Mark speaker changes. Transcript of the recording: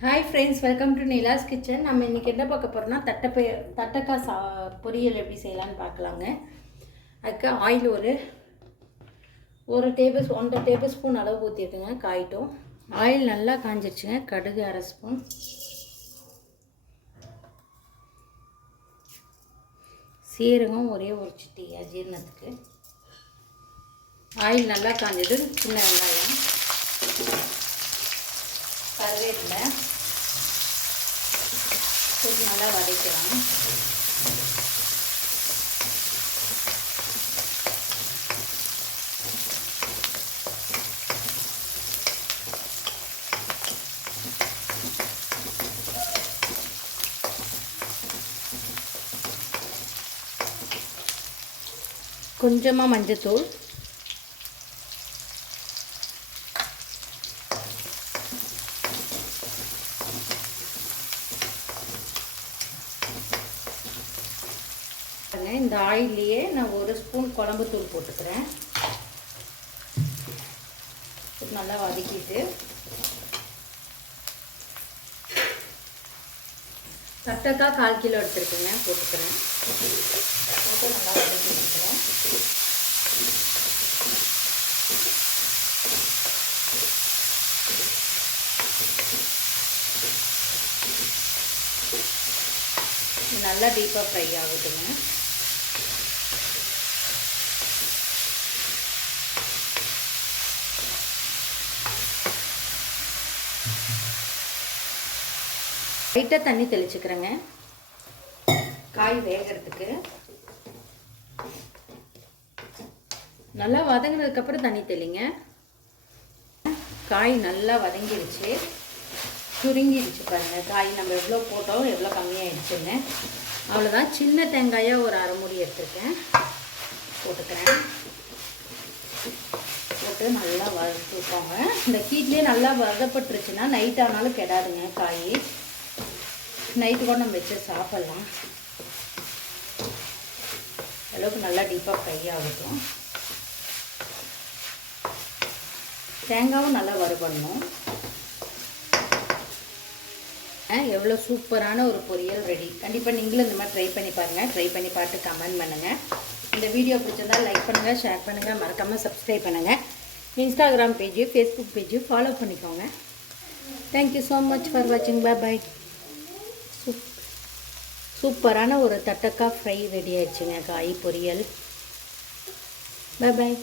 Speaker 1: Hi friends welcome to Nila's kitchen நம்ம இன்றைக்கி என்ன பார்க்க போகிறோம்னா தட்டைப்பை தட்டைக்காய் சா பொரியல் எப்படி செய்யலான்னு பார்க்கலாங்க. அதுக்கு ஆயில் ஒரு ஒரு டேபிள் ஒன்றரை டேபிள் ஸ்பூன் அளவு ஊற்றிட்டுங்க காயிட்டும். ஆயில் நல்லா காஞ்சிருச்சுங்க. கடுகு அரை ஸ்பூன் சீரகம் ஒரே ஒரு சிட்டி ஜீரணத்துக்கு ஆயில் நல்லா காஞ்சது சின்ன வெங்காயம். கருவேப்பிலை. கொஞ்சம் நல்லா வதக்கலாம் கொஞ்சமாக மஞ்சத்தூள். இந்த ஆயில்லையே நான் ஒரு ஸ்பூன் குழம்பு தூள் போட்டுக்கிறேன். நல்லா வதக்கிட்டு. தட்டக்காய் கால் கிலோ எடுத்துருக்குங்க போட்டுக்கிறேன். போட்டு நல்லா வதக்கி வச்சுக்கிறேன் நல்லா டீப்பாக ஃப்ரை ஆகுதுங்க லைட்டாக தண்ணி தெளிச்சுக்கிறேங்க. காய் வேகிறதுக்கு. நல்லா வதங்கினதுக்கப்புறம் தண்ணி தெளிங்க. காய் நல்லா வதங்கிடுச்சு சுருங்கிடுச்சு பாருங்கள் காய் நம்ம எவ்வளோ போட்டோம் எவ்வளோ கம்மியாகிடுச்சுங்க அவ்வளோதான் சின்ன தேங்காயாக ஒரு அரை முடி எடுத்துருக்கேன் போட்டுக்கிறேன் போட்டு வறுத்துக்கோங்க இந்த கீட்லேயே நல்லா வதப்பட்டுருச்சுன்னா நைட் ஆனாலும் கெடாதுங்க காய். நைட்டு கூட நம்ம வச்சு சாப்பிட்லாம். அளவுக்கு நல்லா டீப்பாக ஃப்ரை ஆகட்டும். தேங்காவும் நல்லா வறுபடணும். எவ்வளோ சூப்பரான ஒரு பொரியல் ரெடி கண்டிப்பாக நீங்களும் இந்த மாதிரி ட்ரை பண்ணி பாருங்கள் ட்ரை பண்ணி பார்த்து கமெண்ட் பண்ணுங்கள் இந்த வீடியோ பிடிச்சிருந்தா லைக் பண்ணுங்கள் ஷேர் பண்ணுங்கள் மறக்காமல் சப்ஸ்கிரைப் பண்ணுங்கள் Instagram page Facebook page follow பண்ணிக்கோங்க. Thank you so much for வாட்சிங் பை பாய் சூப் சூப்பரான ஒரு தட்டக்காய் ஃப்ரை ரெடி ஆயிடுச்சுங்க காய் பொரியல். Bye bye